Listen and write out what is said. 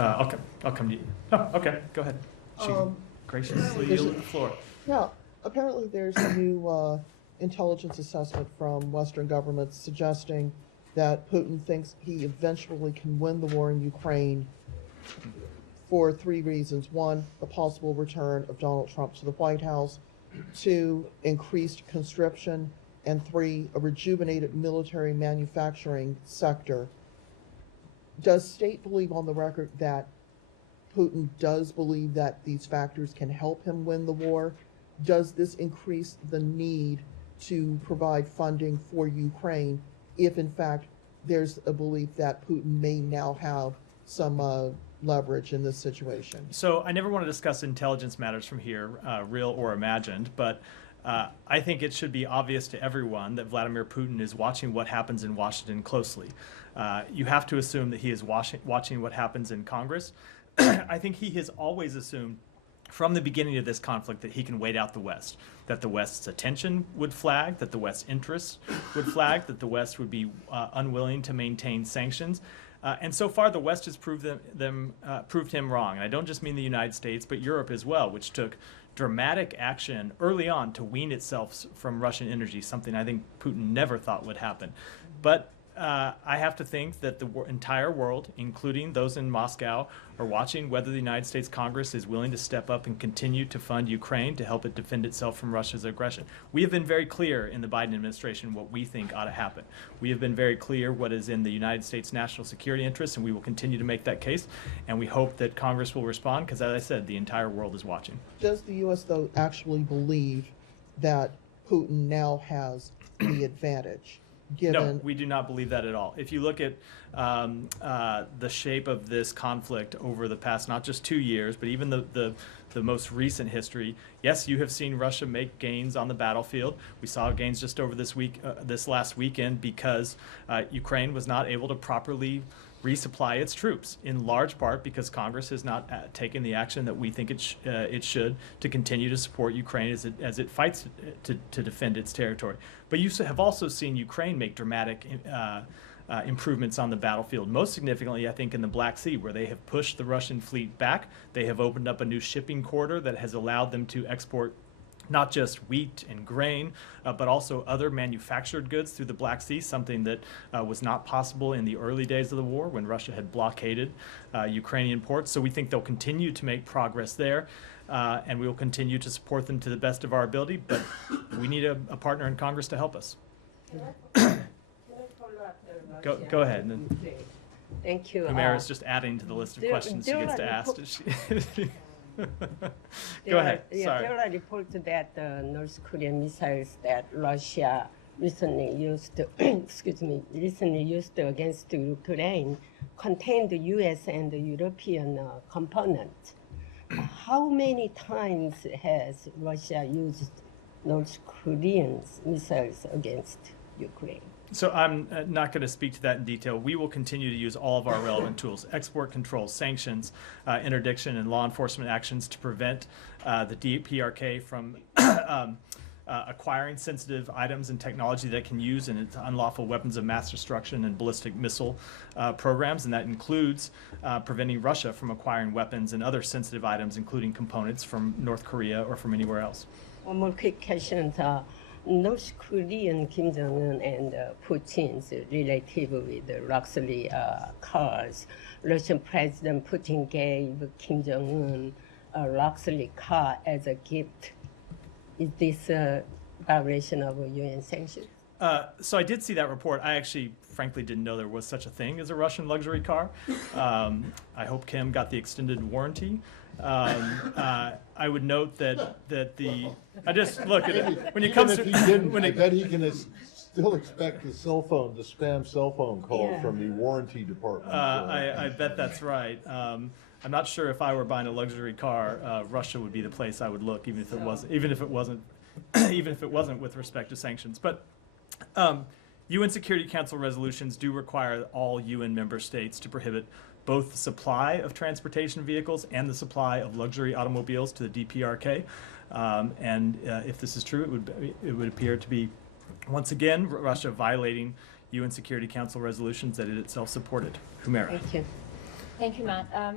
I'll come to you. Oh, okay, go ahead. She graciously yielded the floor. Yeah, apparently there's a new intelligence assessment from Western governments suggesting that Putin thinks he eventually can win the war in Ukraine for three reasons. One, the possible return of Donald Trump to the White House. Two, increased conscription. And three, a rejuvenated military manufacturing sector. Does State believe on the record that Putin does believe that these factors can help him win the war? Does this increase the need to provide funding for Ukraine if, in fact, there's a belief that Putin may now have some leverage in this situation? So I never want to discuss intelligence matters from here, real or imagined, but I think it should be obvious to everyone that Vladimir Putin is watching what happens in Washington closely. You have to assume that he is watching what happens in Congress. I think he has always assumed from the beginning of this conflict that he can wait out the West, that the West's attention would flag, that the West's interests would flag, that the West would be unwilling to maintain sanctions. And so far, the West has proved him wrong. And I don't just mean the United States, but Europe as well, which took dramatic action early on to wean itself from Russian energy, something I think Putin never thought would happen. But I have to think that the entire world, including those in Moscow, are watching whether the United States Congress is willing to step up and continue to fund Ukraine to help it defend itself from Russia's aggression. We have been very clear in the Biden administration what we think ought to happen. We have been very clear what is in the United States national security interests, and we will continue to make that case. And we hope that Congress will respond because, as I said, the entire world is watching. Does the U.S., though, actually believe that Putin now has the advantage? No, we do not believe that at all. If you look at the shape of this conflict over the past not just 2 years, but even the most recent history, yes, you have seen Russia make gains on the battlefield. We saw gains just over this last weekend because Ukraine was not able to properly resupply its troops, in large part because Congress has not taken the action that we think it should to continue to support Ukraine as it fights to defend its territory. But you have also seen Ukraine make dramatic improvements on the battlefield, most significantly, I think, in the Black Sea, where they have pushed the Russian fleet back. They have opened up a new shipping corridor that has allowed them to export not just wheat and grain, but also other manufactured goods through the Black Sea, something that was not possible in the early days of the war when Russia had blockaded Ukrainian ports. So we think they'll continue to make progress there, and we will continue to support them to the best of our ability, but we need a partner in Congress to help us. Go ahead. And then Thank you. Humera is just adding to the list of questions she gets to ask. Go ahead. Sorry. There are reports that the North Korean missiles that Russia recently used, recently used against Ukraine contained the U.S. and the European components. How many times has Russia used North Korean missiles against Ukraine? So I'm not going to speak to that in detail. We will continue to use all of our relevant tools, export control, sanctions, interdiction, and law enforcement actions to prevent the DPRK from acquiring sensitive items and technology that can use in its unlawful weapons of mass destruction and ballistic missile programs, and that includes preventing Russia from acquiring weapons and other sensitive items, including components from North Korea or from anywhere else. One more quick question. North Korean Kim Jong-un and Putin's relative with the luxury cars. Russian President Putin gave Kim Jong-un a luxury car as a gift. Is this a violation of UN sanctions? So I did see that report. I actually, frankly, didn't know there was such a thing as a Russian luxury car. I hope Kim got the extended warranty. I would note that I just look at it when it comes to I bet he can still expect the spam cell phone call from the warranty department. I bet that's right. I'm not sure if I were buying a luxury car, Russia would be the place I would look, even if it wasn't with respect to sanctions. But UN Security Council resolutions do require all UN member states to prohibit both the supply of transportation vehicles and the supply of luxury automobiles to the DPRK. And if this is true, it would appear to be, once again, Russia violating UN Security Council resolutions that it itself supported. Humera. Thank you. Thank you, Matt.